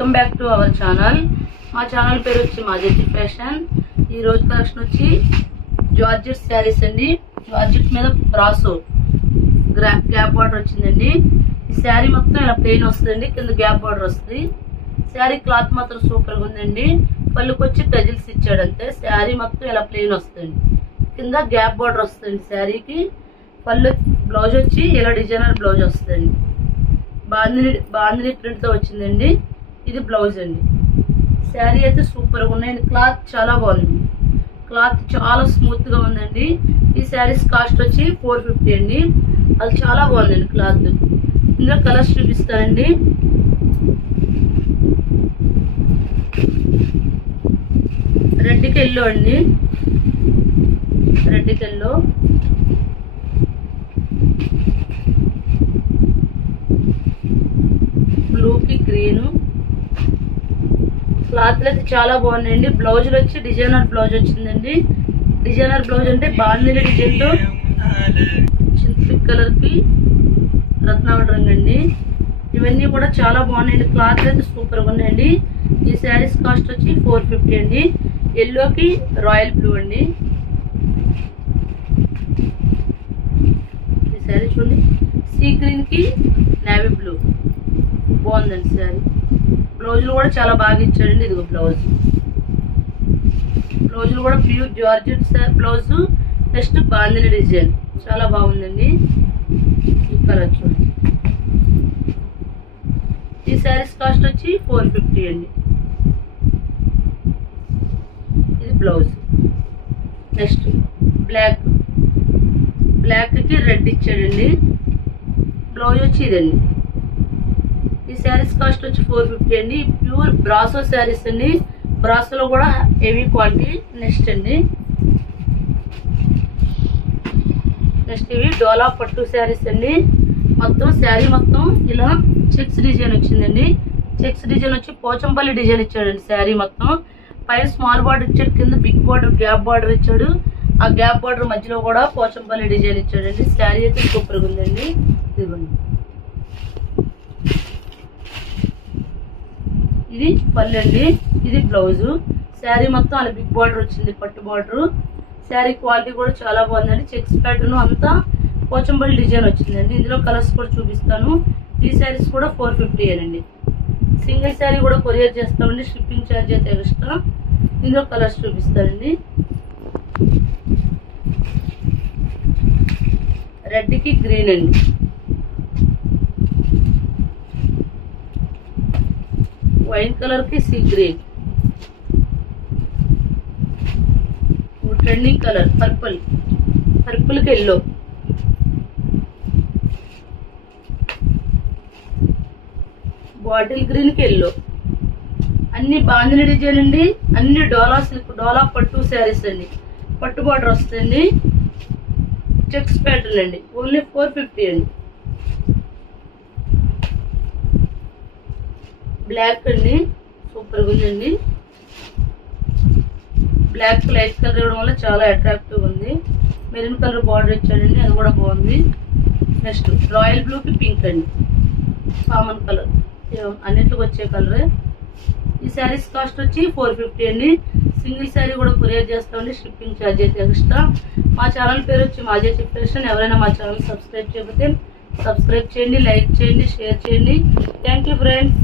Welcome back to our channel. మా channel పేరు వచ్చి మాజెట్టి ఫ్యాషన్. ఈ రోజు కలెక్షన్ వచ్చి జార్జెట్ శారీస్ అండి. జార్జెట్ మీద బ్రాసో గ్యాప్ బార్డర్ వచ్చిందండి. ఈ శారీ మొత్తం ఇలా ప్లెయిన్ వస్తుందండి, కింద గ్యాప్ బార్డర్ వస్తుంది. శారీ క్లాత్ మాత్రం సూపర్గా ఉందండి. పళ్ళుకి వచ్చి టజిల్స్ ఇచ్చాడంతే. శారీ మొత్తం ఇలా ప్లెయిన్ వస్తుంది, కింద గ్యాప్ బార్డర్ వస్తుంది. శారీకి పళ్ళు బ్లౌజ్ వచ్చి ఇలా డిజైనర్ బ్లౌజ్ వస్తుంది. బాందిని ప్రింట్ తో వచ్చిందండి. ఇది బ్లౌజ్ అండి. శారీ అయితే సూపర్ గా ఉన్నాయండి. క్లాత్ చాలా బాగుంది, క్లాత్ చాలా స్మూత్ గా ఉందండి. ఈ శారీస్ కాస్ట్ వచ్చి 450 అండి. అది చాలా బాగుందండి క్లాత్. ఇందులో కలర్స్ చూపిస్తానండి. రెడ్కి ఎల్లో అండి, రెడ్కి ఎల్లో, బ్లూకి గ్రీన్. క్లాత్లు అయితే చాలా బాగున్నాయండి. బ్లౌజులు వచ్చి డిజైనర్ బ్లౌజ్ వచ్చిందండి. డిజైనర్ బ్లౌజ్ అంటే బాందిని డిజైన్తో పింక్ కలర్ కి రత్నావళి రంగు అండి. ఇవన్నీ కూడా చాలా బాగున్నాయండి. క్లాత్ అయితే సూపర్గా ఉన్నాయండి. ఈ శారీస్ కాస్ట్ వచ్చి 450 అండి. ఎల్లోకి రాయల్ బ్లూ అండి. ఈ శారీ చూడండి, సీ గ్రీన్ కి నేవీ బ్లూ బాగుందండి శారీ. బ్లౌజులు కూడా చాలా బాగా ఇచ్చాడండి. ఇదిగో బ్లౌజ్, బ్లౌజులు కూడా pure georgette blouse, next bandhani design చాలా బాగుందండి. ఈ కలర్ చూడండి. ఈ శారీస్ కాస్ట్ వచ్చి 450 అండి. ఇది బ్లౌజ్. నెక్స్ట్ బ్లాక్ కి రెడ్ ఇచ్చాడండి. బ్లౌజ్ వచ్చి ఇదండి. ఈ శారీస్ కాస్ట్ వచ్చి 450 అండి. ప్యూర్ బ్రాసో శారీస్ అండి. బ్రాసోలో కూడా హెవీ క్వాలిటీ. నెక్స్ట్ అండి, నెక్స్ట్ ఇవి డోలా పట్టు శారీస్ అండి. మొత్తం శారీ మొత్తం ఇలా చెక్స్ డిజైన్ వచ్చిందండి. చెక్స్ డిజైన్ వచ్చి పోచంపల్లి డిజైన్ ఇచ్చాడండి. శారీ మొత్తం పైన స్మాల్ బార్డర్ ఇచ్చాడు, కింద బిగ్ బార్డర్ గ్యాప్ బార్డర్ ఇచ్చాడు. ఆ గ్యాప్ బార్డర్ మధ్యలో కూడా పోచంపల్లి డిజైన్ ఇచ్చాడండి. శారీ అయితే సూపర్గా ఉందండి. ఇదిగోండి, ఇది పళ్ళు అండి. ఇది బ్లౌజు. శారీ మొత్తం అలా బిగ్ బార్డర్ వచ్చింది, పట్టు బార్డర్. శారీ క్వాలిటీ కూడా చాలా బాగుందండి. చెక్స్ ప్యాటర్న్ అంతా పోచంపల్లి డిజైన్ వచ్చిందండి. ఇందులో కలర్స్ కూడా చూపిస్తాను. ఈ శారీస్ కూడా 450 అండి. సింగిల్ శారీ కూడా కొరియర్ చేస్తామండి. షిప్పింగ్ ఛార్జ్ అయితే ఎక్స్ట్రా. ఇందులో కలర్స్ చూపిస్తానండి. రెడ్కి గ్రీన్ అండి, వైట్ కలర్ కి sea green, trending colour purple కి ఎల్లో, బాటిల్ గ్రీన్ కి ఎల్లో. అన్ని బాందిని డిజైన్ అండి. అన్ని డోలా పట్టు శారీస్ అండి. పట్టు బార్డర్ వస్తుంది. చెక్స్ ప్యాటర్న్ అండి. ఓన్లీ 450 అండి. బ్లాక్ అండి, సూపర్గా ఉందండి. బ్లాక్ లైట్ కలర్ ఇవ్వడం వల్ల చాలా అట్రాక్టివ్ ఉంది. మెరూన్ కలర్ బార్డర్ ఇచ్చాడండి, అది కూడా బాగుంది. నెక్స్ట్ రాయల్ బ్లూకి పింక్ అండి, కామన్ కలర్, అన్నింటికి వచ్చే కలర్. ఈ శారీస్ కాస్ట్ వచ్చి 450 అండి. సింగిల్ శారీ కూడా కొరియర్ చేస్తామండి. షిప్పింగ్ ఛార్జ్ అయితే ఎక్స్ట్రా. మా ఛానల్ పేరు వచ్చి మాజెట్టి ఫ్యాషన్. ఎవరైనా మా ఛానల్ సబ్స్క్రైబ్ చేయకపోతే సబ్స్క్రైబ్ చేయండి, లైక్ చేయండి, షేర్ చేయండి. Thank you friends.